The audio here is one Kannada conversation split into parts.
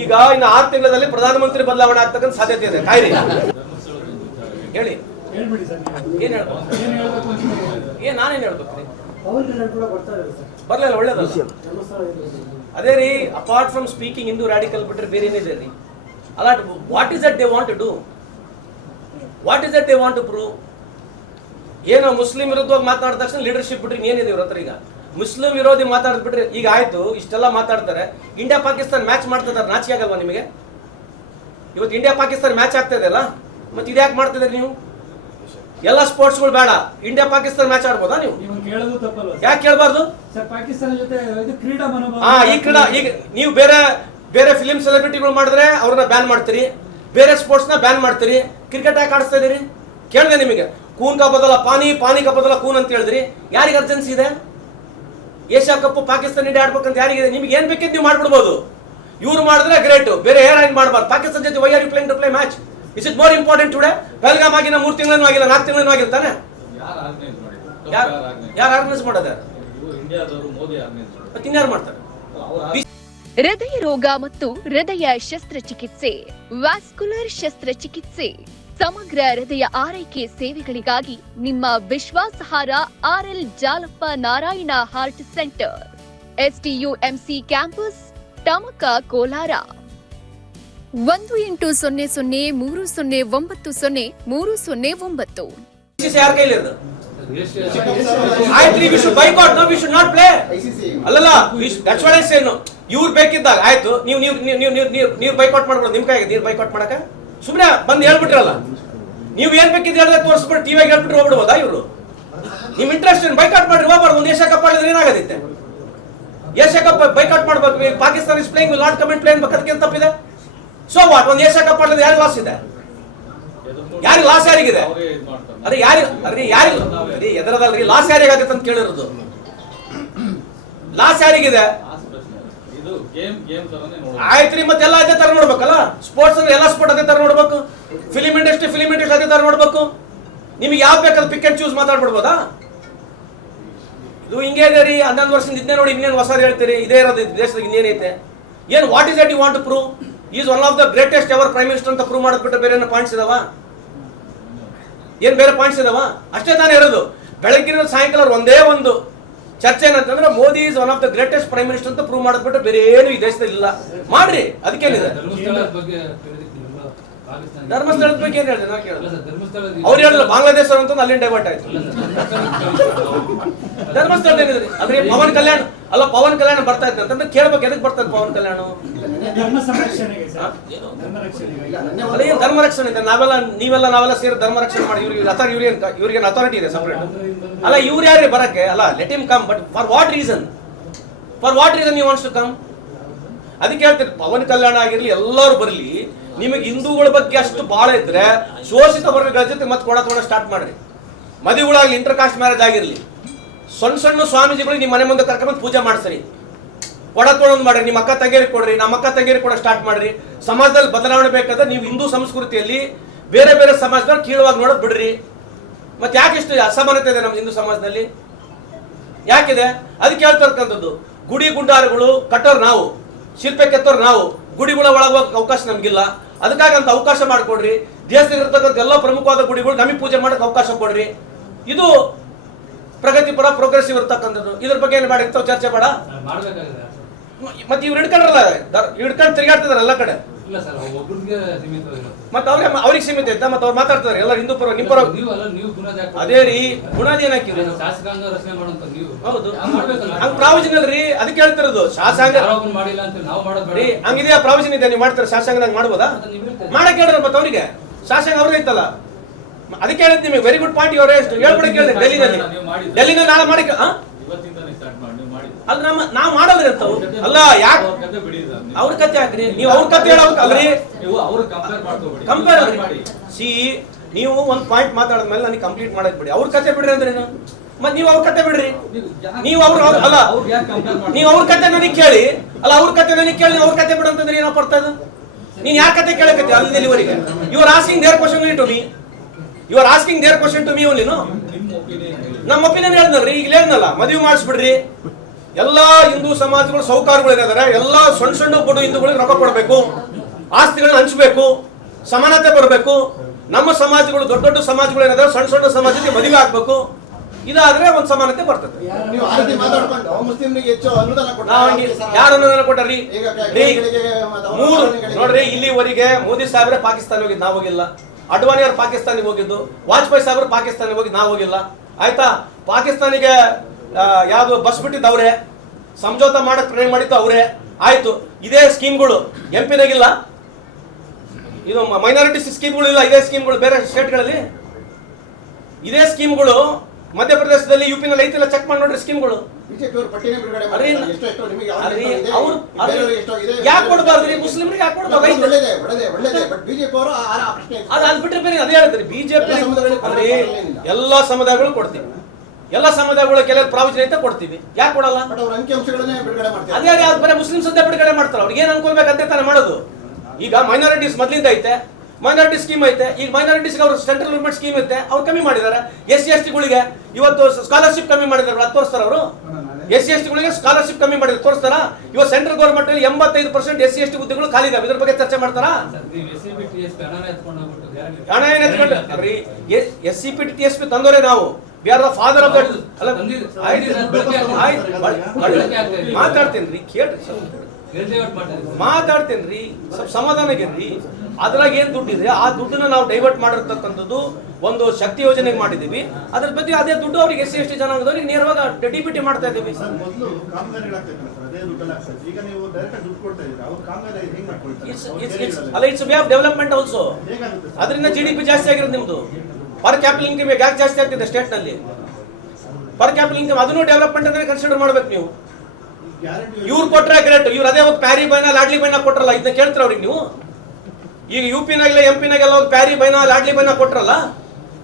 ಈಗ ಇನ್ನು 6 ತಿಂಗಳಲ್ಲಿ ಪ್ರಧಾನಮಂತ್ರಿ ಬದಲಾವಣೆ ಆಗ್ತಕ್ಕಂಥ ಸಾಧ್ಯತೆ ಇದೆ. ಕಾಯ್ರಿ ಹೇಳಿ. ಏನ್ ಹೇಳ್ಬೇಕು? ನಾನೇನ್ ಹೇಳ್ಬೇಕ್ರಿ? ಬರ್ಲಿಲ್ಲ, ಒಳ್ಳೇದಲ್ಲ. ಅದೇ ರೀ, apart from speaking Hindu radical ಬಿಟ್ರೆ ಬೇರೆ ಏನಿದೆ ರೀ? ಅಲ್ಲ, what is that they want to do? What is that they want to prove? ಏನೋ ಮುಸ್ಲಿಂ ವಿರುದ್ಧವಾಗಿ ಮಾತನಾಡಿದ ತಕ್ಷಣ ಲೀಡರ್ಶಿಪ್ ಬಿಟ್ರಿ ಏನಿದೆ ಇವ್ರ ಹತ್ರ? ಈಗ ಮುಸ್ಲಿಂ ವಿರೋಧಿ ಮಾತಾಡ್ಬಿಟ್ರೆ ಈಗ ಆಯ್ತು, ಇಷ್ಟೆಲ್ಲ ಮಾತಾಡ್ತಾರೆ. ಇಂಡಿಯಾ ಪಾಕಿಸ್ತಾನ ಮ್ಯಾಚ್ ಮಾಡ್ತಿದ್ದಾರೆ, ನಾಚಿಕೆ ಆಗಲ್ವಾ ನಿಮಗೆ? ಇವತ್ತು ಇಂಡಿಯಾ ಪಾಕಿಸ್ತಾನ ಮ್ಯಾಚ್ ಆಗ್ತಾ ಇದೆ ಅಲ್ಲ, ಮತ್ತೆ ಇದ್ಯಾಕೆ ಮಾಡ್ತಿದ್ದೀರಿ ನೀವು? ಎಲ್ಲ ಸ್ಪೋರ್ಟ್ಸ್ಗಳು ಬೇಡ, ಇಂಡಿಯಾ ಪಾಕಿಸ್ತಾನ ಮ್ಯಾಚ್ ಆಡ್ಬೋದಾ ನೀವು? ಯಾಕೆ ಕೇಳಬಾರ್ದು? ಈ ಕ್ರೀಡಾ ಈಗ ನೀವು ಬೇರೆ ಬೇರೆ ಫಿಲಿಂ ಸೆಲೆಬ್ರಿಟಿಗಳು ಮಾಡಿದ್ರೆ ಅವ್ರನ್ನ ಬ್ಯಾನ್ ಮಾಡ್ತೀರಿ, ಬೇರೆ ಸ್ಪೋರ್ಟ್ಸ್ ನ ಬ್ಯಾನ್ ಮಾಡ್ತೀರಿ. ಕ್ರಿಕೆಟ್ ಯಾಕೆ ಆಡಿಸ್ತಾ ಇದೀರಿ? ಕೇಳಿದೆ ನಿಮಗೆ. ಕೂನ್ ಕಾ ಬದಲ ಪಾನಿ, ಪಾನಿ ಕಾ ಬದಲ ಕೂನ್ ಅಂತ ಹೇಳಿದ್ರಿ. ಯಾರಿಗೆ ಅರ್ಜೆನ್ಸಿ ಇದೆ? ಏಷ್ಯಾ ಕಪ್ ಪಾಕಿಸ್ತಾನ ಇಂಡಿಯಾ ಆಡ್ಬೇಕಂತ ಯಾರಿಗಿದೆ? ನಿಮ್ಗೆ ಏನ್ ಬೇಕಿದ್ದು ನೀವು ಮಾಡ್ಬಿಡ್ಬೋದು. ಇವ್ರು ಮಾಡಿದ್ರೆ ಗ್ರೇಟ್, ಬೇರೆ ಏರ್ ಮಾಡಬಾರ್ದು. ಪಾಕಿಸ್ತಾನ ಜೊತೆ why are you playing to play match? Is it more important today? Pahalgam ಆಗಿನ 3 ತಿಂಗಳೂ ಆಗಿಲ್ಲ, 4 ತಿಂಗಳೂ ಆಗಿಲ್ಲ ತಾನೆ? ಯಾರು ಆರ್ಗನೈಸ್ ಮಾಡೋದು? ಇನ್ಯಾರು ಮಾಡ್ತಾರೆ? ಹೃದಯ ರೋಗ ಮತ್ತು ಹೃದಯ ಶಸ್ತ್ರಚಿಕಿತ್ಸೆ, ವ್ಯಾಸ್ಕ್ಯುಲರ್ ಶಸ್ತ್ರಚಿಕಿತ್ಸೆ, ಸಮಗ್ರ ಹೃದಯ ಆರೈಕೆ ಸೇವೆಗಳಿಗಾಗಿ ನಿಮ್ಮ ವಿಶ್ವಾಸಾರ್ಹ RL Jalappa Narayana heart centre, STUMC campus, Tamaka, Kolar. 180030090309. ಯಾರ ಕೈಲಿರೋದು? ಆಯ್ತು, we should boycott, no, we should not play. ಅಲ್ಲಲ್ಲ, that's what I say. No, ಇವ್ರು ಬೇಕಿದ್ದಾಗ ಆಯ್ತು, ನೀವು ಬೈಕಾಟ್ ಮಾಡ್ಬೋದು. ನಿಮ್ ಕೈಗೆ ನೀರು ಬೈಕಾಟ್ ಮಾಡಕ ಸುಮ್ಮನೆ ಬಂದು ಹೇಳ್ಬಿಟ್ರಲ್ಲ. ನೀವು ಏನ್ ಬೇಕಿದ್ದು ಹೇಳಿದ್ರೆ ತೋರಿಸ್ಬಿಟ್ಟು ಟಿವಿಯಾಗ ಹೇಳ್ಬಿಟ್ರೆ ಹೋಗ್ಬಿಡ್ಬೋದಾ ಇವರು? ನಿಮ್ ಇಂಟ್ರೆಸ್ಟ್ ಏನು? ಬೈಕಾಟ್ ಮಾಡ್ರಿ, ಹೋಗ್ಬಾರ್ದು. ಒಂದು ಏಷ್ಯಾ ಕಪ್ ಆಡಿದ್ರೆ ಏನಾಗದಿತ್ತೆ? ಏಷ್ಯಾ ಕಪ್ ಬೈಕಾಟ್ ಮಾಡ್ಬೇಕು. Pakistan is playing, will not come and play ಅನ್ಬೇಕು. ಅದಕ್ಕೆ ಏನು ತಪ್ಪಿದೆ? So what? ಒಂದು ಏಷ್ಯಾ ಕಪ್ ಆಡಿದ್ರೆ ಯಾರಿಗೆ ಲಾಸ್ ಇದೆ? ಯಾರಿಗೆ ಲಾಸ್? ಯಾರಿಗಿದೆ? ಅದೇ ಯಾರಿಗೆ ಎದರದಲ್ರಿ ಲಾಸ್ ಯಾರಿಗಾಗತ್ತೆ ಅಂತ ಕೇಳಿರೋದು. ಲಾಸ್ ಯಾರಿಗಿದೆ? ಆಯ್ತ್ರಿ, ಮತ್ತೆಲ್ಲ ಅದೇ ತರ ನೋಡ್ಬೇಕಲ್ಲ. ಸ್ಪೋರ್ಟ್ಸ್ ಅಂದ್ರೆ ಎಲ್ಲ ಸ್ಪೋರ್ಟ್ ಅದೇ ತರ ನೋಡ್ಬೇಕು. ಫಿಲಿಂ ಇಂಡಸ್ಟ್ರಿ ಅದೇ ತರ ನೋಡ್ಬೇಕು. ನಿಮ್ಗೆ ಯಾವ್ದು ಬೇಕಲ್ಲ ಪಿಕ್ ಅಂಡ್ ಚೂಸ್ ಮಾತಾಡ್ಬಿಡ್ಬೋದಾ? ಇದು ಹಿಂಗೆ ಇದೆ ರೀ. 11 ವರ್ಷದಿಂದ ಇದನ್ನೇ ನೋಡಿ ಇನ್ನೇನು ಹೊಸದು ಹೇಳ್ತೀರಿ? ಇದೇ ಇರೋದು ದೇಶದಾಗ ಇನ್ನೇನೈತೆ? ಏನು what is that you want to prove? Is one of the greatest ever prime minister ಅಂತ ಪ್ರೂವ್ ಮಾಡಿದ್ಬಿಟ್ರೆ ಬೇರೆ ಏನೋ ಪಾಯಿಂಟ್ಸ್ ಇದಾವ? ಏನ್ ಬೇರೆ ಪಾಯಿಂಟ್ಸ್ ಇದಾವ? ಅಷ್ಟೇ ತಾನೇ ಇರೋದು. ಬೆಳಗ್ಗಿನ ಸಾಯಂಕಾಲ ಒಂದೇ ಒಂದು ಚರ್ಚೆ ಏನಂತಂದ್ರೆ Modi is one of the greatest prime minister ಅಂತ ಪ್ರೂವ್ ಮಾಡಿದ್ಬಿಟ್ರೆ ಬೇರೆ ಏನು ಈ ದೇಶದಲ್ಲಿ ಇಲ್ಲ. ಮಾಡ್ರಿ, ಅದಕ್ಕೇನಿದೆ? ಧರ್ಮಸ್ಥಳದ ಬಗ್ಗೆ ಏನ್ ಹೇಳಿದೆ? ನಾ ಕೇಳಿದೆ. ಅವ್ರು ಹೇಳಿದ್ರು ಬಾಂಗ್ಲಾದೇಶ ಅಂತ, ಅಲ್ಲಿಂದ ಡೈವರ್ಟ್ ಆಯ್ತು. ಧರ್ಮಸ್ಥಳ ಏನಿದ್ರಿ? ಅಂದ್ರೆ ಪವನ್ ಕಲ್ಯಾಣ್ ಅಲ್ಲ, ಪವನ್ ಕಲ್ಯಾಣ ಬರ್ತಾ ಇದ್ದ ಅಂತಂದ್ರೆ ಕೇಳ್ಬೇಕು, ಎದಕ್ ಬರ್ತಾ ಇದ್ ಪವನ್ ಕಲ್ಯಾಣ? ಧರ್ಮ ರಕ್ಷಣೆ ಇದೆ. ನಾವೆಲ್ಲ ಸೇರಿ ಧರ್ಮ ರಕ್ಷಣೆ ಮಾಡಿ ಇವ್ರಿಗೆ ಅಥಾರಿಟಿ ಇದೆ ಸಪರೇಟ್ ಅಲ್ಲ. ಇವ್ರು ಯಾರೇ ಬರಕ್ಕೆ? ಅಲ್ಲ, let him come, but for what reason you wants to come? ಅದಕ್ಕೆ ಹೇಳ್ತೀರಿ, ಪವನ್ ಕಲ್ಯಾಣ ಆಗಿರ್ಲಿ, ಎಲ್ಲರೂ ಬರಲಿ. ನಿಮಗೆ ಹಿಂದೂಗಳ ಬಗ್ಗೆ ಅಷ್ಟು ಬಾಳ ಇದ್ರೆ ಶೋಷಿತ ವರ್ಗಗಳ ಜೊತೆ ಮತ್ತೆ ಕೊಡ ಸ್ಟಾರ್ಟ್ ಮಾಡ್ರಿ. ಮದುವೆಗಳಾಗ್ಲಿ, ಇಂಟರ್ ಕಾಸ್ಟ್ ಮ್ಯಾರೇಜ್ ಆಗಿರ್ಲಿ, ಸಣ್ಣ ಸ್ವಾಮೀಜಿಗಳು ನಿಮ್ಮ ಮನೆ ಮುಂದೆ ಕರ್ಕೊಂಡ್ ಪೂಜೆ ಮಾಡ್ಸರಿ, ಕೊಡ ತೊಗೊಂಡು ಮಾಡ್ರಿ. ನಿಮ್ಮ ಅಕ್ಕ ತಂಗಿಯರಿಗೆ ಕೊಡ್ರಿ, ನಮ್ಮ ಅಕ್ಕ ತಂಗಿಯರಿಗೆ ಕೂಡ ಸ್ಟಾರ್ಟ್ ಮಾಡ್ರಿ. ಸಮಾಜದಲ್ಲಿ ಬದಲಾವಣೆ ಬೇಕಾದ್ರೆ ನೀವು ಹಿಂದೂ ಸಂಸ್ಕೃತಿಯಲ್ಲಿ ಬೇರೆ ಬೇರೆ ಸಮಾಜದಲ್ಲಿ ಕೀಳವಾಗಿ ನೋಡೋದು ಬಿಡ್ರಿ. ಮತ್ತೆ ಯಾಕೆ ಇಷ್ಟು ಅಸಮಾನತೆ ಇದೆ ನಮ್ಮ ಹಿಂದೂ ಸಮಾಜದಲ್ಲಿ? ಯಾಕಿದೆ? ಅದಕ್ಕೆ ಹೇಳ್ತಕ್ಕಂಥದ್ದು, ಗುಡಿ ಗುಂಡಾರಗಳು ಕಟ್ಟೋರು ನಾವು, ಶಿಲ್ಪೆ ಕೆತ್ತೋರು ನಾವು, ಗುಡಿಗಳ ಒಳಗೋಗಕ್ಕೆ ಅವಕಾಶ ನಮ್ಗಿಲ್ಲ. ಅದಕ್ಕಾಗಿ ಅಂತ ಅವಕಾಶ ಮಾಡಿಕೊಡ್ರಿ. ದೇಶದಲ್ಲಿರ್ತಕ್ಕಂಥ ಎಲ್ಲ ಪ್ರಮುಖವಾದ ಗುಡಿಗಳು ನಮಗೆ ಪೂಜೆ ಮಾಡಕ್ಕೆ ಅವಕಾಶ ಕೊಡ್ರಿ. ಇದು ಪ್ರಗತಿಪರ ಪ್ರೋಗ್ರೆಸಿವ್ ಇರ್ತಕ್ಕಂಥದ್ದು. ಇದ್ರ ಬಗ್ಗೆ ಏನು ಮಾಡಿ ಚರ್ಚೆ ಬೇಡ. ಮತ್ತೆ ಇವ್ರು ಹಿಡ್ಕೊಂಡು ತಿರುಗಾಡ್ತಿದಾರೆ ಎಲ್ಲ ಕಡೆ. ಮತ್ತೆ ಅವ್ರಿಗೆ ಸೀಮಿತ ಇದ್ದ, ಮತ್ತೆ ಅವ್ರು ಮಾತಾಡ್ತಾರೆ ಎಲ್ಲ ಹಿಂದೂ ಪರ ನಿಮ್ಮ ಪರ. ಅದೇ ರೀ, ಗುಣಾದಿ ಏನಾಕಿರಿ? ಹೌದು, ಹಂಗ್ ಪ್ರಾವಿಜನ್ ಅಲ್ರಿ. ಅದಕ್ಕೆ ಹೇಳ್ತಿರೋದು ಶಾಸಕಾಂಗ ರೀ. ಹಂಗಿದೆಯಾ ಪ್ರಾವಿಜನ್ ಇದೆ? ನೀವು ಮಾಡ್ತಾರೆ ಶಾಸಕಾಂಗ ಮಾಡ್ಬೋದಾ? ಮಾಡಕ್ ಹೇಳ್ರ ಮತ್ತೆ ಅವ್ರಿಗೆ. ಶಾಸಕಾಂಗ ಅವ್ರಿಗೆ ಐತಲ್ಲ. ಅದಕ್ಕೆ ಹೇಳಿದ್ ನಿಮಗೆ. Very good point. ಇವ್ರ ಎಷ್ಟು ಹೇಳ್ಬಿಡಕ್ಕೆ ಹೇಳಿದೆ. ಡೆಲ್ಲಿನಲ್ಲಿ ನಾಳೆ ಮಾಡಿ ಅಲ್ಲ, ನಾವ್ ಮಾಡಲ್ರಿ ಅಂತ. ಅಲ್ಲ, ಯಾಕೆ ಅವ್ರ ಕತೆ ಹಾಕ್ರಿ? ನೀವು ಅವ್ರ ಕತೆ ಹೇಳಲ್ರಿ. ಕಂಪೇರ್ ಸಿ, ನೀವು ಒಂದ್ ಪಾಯಿಂಟ್ ಮಾತಾಡಿದ್ಮೇಲೆ ನನಗೆ ಕಂಪ್ಲೀಟ್ ಮಾಡಕ್ ಬಿಡಿ. ಅವ್ರ ಕತೆ ಬಿಡ್ರಿ ಅಂದ್ರೆ ಮತ್ತೆ ನೀವು ಅವ್ರ ಕತೆ ಬಿಡ್ರಿ. ನೀವು ಅವ್ರ ಅಲ್ಲ, ನೀವು ಅವ್ರ ಕತೆ ನನಗೆ ಕೇಳಿ, ಅಲ್ಲ ಅವ್ರ ಕತೆ ನನಗೆ ಕೇಳಿ ಅವ್ರ ಕತೆ ಬಿಡು ಅಂತಂದ್ರೆ ಏನೋ ಬರ್ತದ? ನೀನ್ ಯಾರ ಕತೆ ಕೇಳಕತ್ತಿ ಅಲ್ಲಿ ಇಲ್ಲಿವರೆಗೆ? You are asking their question to me. You are asking their question to me only. ನಮ್ಮ ಒಪಿನಿಯನ್ ಹೇಳ್ದಲ್ರಿ. ಈಗ ಹೇಳ್ನಲ್ಲ, ಮದುವೆ ಮಾಡಿಸ್ಬಿಡ್ರಿ. ಎಲ್ಲಾ ಹಿಂದೂ ಸಮಾಜಗಳು ಸೌಕಾರಗಳು ಏನಿದ್ದಾರೆ ಎಲ್ಲ ಸಣ್ಣ ಸಣ್ಣ ಬಡ ಹಿಂದೂಗಳಿಗೆ ರೊಕ್ಕ ಕೊಡಬೇಕು, ಆಸ್ತಿಗಳನ್ನ ಹಂಚಬೇಕು, ಸಮಾನತೆ ಬರಬೇಕು. ನಮ್ಮ ಸಮಾಜಗಳು ದೊಡ್ಡ ದೊಡ್ಡ ಸಮಾಜಗಳು ಏನಾದ್ರೆ ಸಣ್ಣ ಸಣ್ಣ ಸಮಾಜಕ್ಕೆ ಮದುವೆ ಆಗ್ಬೇಕು. ಇದಾದ್ರೆ ಒಂದ್ ಸಮಾನತೆ ಬರ್ತದೆ. ನೀವು ಆ ರೀತಿ ಮಾತಾಡ್ಕೊಂಡು ಮುಸ್ಲಿಂರಿಗೆ ಹೆಚ್ಚು ಅನುದಾನ ಯಾರು ಅನುದಾನ ಕೊಟ್ಟಾರ್ರಿ? ನೋಡ್ರಿ, ಇಲ್ಲಿವರೆಗೆ ಮೋದಿ ಸಾಹೇಬ್ರೆ ಪಾಕಿಸ್ತಾನ ಹೋಗಿದ್ದು ನಾವು ಹೋಗಿಲ್ಲ, ಅಡ್ವಾಣಿ ಅವ್ರು ಪಾಕಿಸ್ತಾನಿಗೆ ಹೋಗಿದ್ದು, ವಾಜಪೇಯಿ ಸಾಹೇಬ್ರು ಪಾಕಿಸ್ತಾನಿಗೆ ಹೋಗಿ ನಾವು ಹೋಗಿಲ್ಲ. ಆಯ್ತಾ? ಪಾಕಿಸ್ತಾನಿಗೆ ಯಾವ್ದು ಬಸ್ ಬಿಟ್ಟಿದ್ದು ಅವರೇ, ಸಮझौता ಮಾಡಕ್ ಟ್ರೈ ಮಾಡಿದ್ದು ಅವರೇ. ಆಯ್ತು, ಇದೇ ಸ್ಕೀಮ್ಗಳು ಎಂಪಿನಾಗಿಲ್ಲ, ಇದು ಮೈನಾರಿಟಿ ಸ್ಕೀಮ್ಗಳು ಇಲ್ಲ, ಇದೇ ಸ್ಕೀಮ್ಗಳು ಬೇರೆ ಸ್ಟೇಟ್ಗಳಲ್ಲಿ ಇದೇ ಸ್ಕೀಮ್ಗಳು ಮಧ್ಯಪ್ರದೇಶದಲ್ಲಿ ಯುಪಿನಲ್ಲಿ ಐತಿಲ್ಲ, ಚೆಕ್ ಮಾಡಿ ನೋಡ್ರಿ ಸ್ಕೀಮ್ಗಳು. ಯಾಕೆ ಕೊಡಬಾರ್ದ್ರಿ? ಮುಸ್ಲಿಮ್ರಿಗೆ ಯಾಕೆ ಕೊಡಬಾರ್ದು? ಅದು ಬಿಟ್ರೆ ಬೇರೆ ಅದೇ ಹೇಳಿದ್ರಿ ಬಿಜೆಪಿ ಅಂದ್ರೆ ಎಲ್ಲಾ ಸಮುದಾಯಗಳು ಕೊಡ್ತೀವಿ, ಎಲ್ಲ ಸಮುದಾಯಗಳು ಕೆಲವು ಪ್ರಾವಿಷನ್ ಐತೆ ಕೊಡ್ತೀವಿ. ಯಾಕೆ ಕೊಡಲ್ಲ? ಅದೇ ಬರೀ ಮುಸ್ಲಿಮ್ಸ್ ಅಂತ ಬಿಡುಗಡೆ ಮಾಡ್ತಾರೆ. ಅವ್ರಿಗೆ ಏನ್ ಅನ್ಕೊಳ್ಬೇಕಂತ ತಾನೇ ಮಾಡೋದು. ಈಗ ಮೈನಾರಿಟೀಸ್ ಮೊದ್ಲಿಂದ ಐತೆ, ಮೈನಾರಿಟಿ ಸ್ಕೀಮ್ ಐತೆ. ಈಗ ಮೈನಾರಿಟೀಸ್ ಅವರು ಸೆಂಟ್ರಲ್ ಗೌರ್ಮೆಂಟ್ ಸ್ಕೀಮ್ ಐತೆ, ಅವ್ರು ಕಮ್ಮಿ ಮಾಡಿದ್ದಾರೆ. SC/ST ಗಳಿಗೆ ಇವತ್ತು ಸ್ಕಾಲರ್ಶಿಪ್ ಕಮ್ಮಿ ಮಾಡಿದ್ದಾರೆ, ಅದು ತೋರಿಸ್ತಾರ ಅವರು. SC/ST ಗಳಿಗೆ ಸ್ಕಾಲರ್ಶಿಪ್ ಕಮ್ಮಿ ಮಾಡಿದ್ರೆ ತೋರಿಸ್ತಾರ. ಇವತ್ತು ಸೆಂಟ್ರಲ್ ಗೌರ್ಮೆಂಟ್ ಅಲ್ಲಿ 85% SC/ST ಹುದ್ದೆಗಳು ಖಾಲಿ ಇದಾವೆ. ಇದ್ರ ಬಗ್ಗೆ ಚರ್ಚೆ ಮಾಡ್ತಾರಾ? ಹಣ ಏನ್ ಎತ್ಕೊಂಡ್ರಿ? SCPT/TSP ತಂದೋರೆ ನಾವು. We are the father of that. ಮಾತಾಡ್ತೇನ್ರಿ, ಕೇಳ್ರಿ, ಮಾತಾಡ್ತೇನ್ರಿ, ಸ್ವಲ್ಪ ಸಮಾಧಾನಗಿರ್ರಿ. ಅದ್ರಾಗ ಏನ್ ದುಡ್ಡಿದೆ ಆ ದುಡ್ಡನ್ನ ನಾವು ಡೈವರ್ಟ್ ಮಾಡಿರ್ತಕ್ಕಂಥದ್ದು ಒಂದು ಶಕ್ತಿ ಯೋಜನೆಗೆ ಮಾಡಿದೀವಿ. ಅದ್ರ ಬಗ್ಗೆ ಅದೇ ದುಡ್ಡು ಅವ್ರಿಗೆ SC/ST ಜನಾಂಗದವ್ರಿಗೆ ನೇರವಾಗಿ DBT ಮಾಡ್ತಾ ಇದ್ದೀವಿ. ಅಲ್ಲ, it's way of development also. ಅದರಿಂದ GDP ಜಾಸ್ತಿ ಆಗಿರೋದು ನಿಮ್ದು. ಪರ್ ಕ್ಯಾಪಿಟಲ್ ಇನ್ಕಮ್ ಯಾಕೆ ಜಾಸ್ತಿ ಆಗ್ತಿದೆ ಸ್ಟೇಟ್ ನಲ್ಲಿ? ಪರ್ ಕ್ಯಾಪಿಟಲ್ ಇನ್ಕಮ್ ಅದನ್ನು ಡೆವಲಪ್ಮೆಂಟ್ ಅಂದ್ರೆ ಕನ್ಸಿಡರ್ ಮಾಡ್ಬೇಕು ನೀವು. ಇವ್ರು ಕೊಟ್ರೆ ಗ್ರೇಟ್, ಇವ್ರು ಅದೇ ಹೋಗಿ ಪ್ಯಾರಿ ಬೈನಾ ಲಾಡ್ಲಿ ಬೈನಾ ಕೊಟ್ರಲ್ಲ, ಇದನ್ನ ಕೇಳ್ತೀರ ಅವ್ರಿಗೆ ನೀವು? ಈಗ UP-ನಾಗಿಲ್ಲ MP-ನಾಗೆಲ್ಲ ಹೋಗಿ ಪ್ಯಾರಿ ಬೈನಾ ಲಾಡ್ಲಿ ಬೈನಾ ಕೊಟ್ರಲ್ಲ,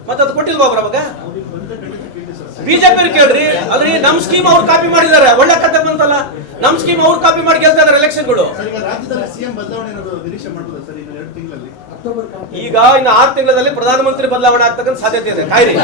ಮತ್ತೆ ಅದು ಕೊಟ್ಟಿಲ್ವಾ ಅವ್ರ ಅವಾಗ? ಬಿಜೆಪಿ ಕೇಳ್ರಿ. ಅಲ್ರಿ, ನಮ್ ಸ್ಕೀಮ್ ಅವ್ರು ಕಾಪಿ ಮಾಡಿದ್ದಾರೆ, ಒಳ್ಳೆ ಕತೆ ಬಂತಲ್ಲ. ನಮ್ ಸ್ಕೀಮ್ ಅವ್ರು ಕಾಪಿ ಮಾಡಿ ಗೆಲ್ತಾ ಇದಾರೆ ಎಲೆಕ್ಷನ್ಗಳು. ಈಗ ಇನ್ನು 6 ತಿಂಗಳಲ್ಲಿ ಪ್ರಧಾನಮಂತ್ರಿ ಬದಲಾವಣೆ ಆಗ್ತಕ್ಕಂಥ ಸಾಧ್ಯತೆ ಇದೆ, ಕಾಯ್ರಿ.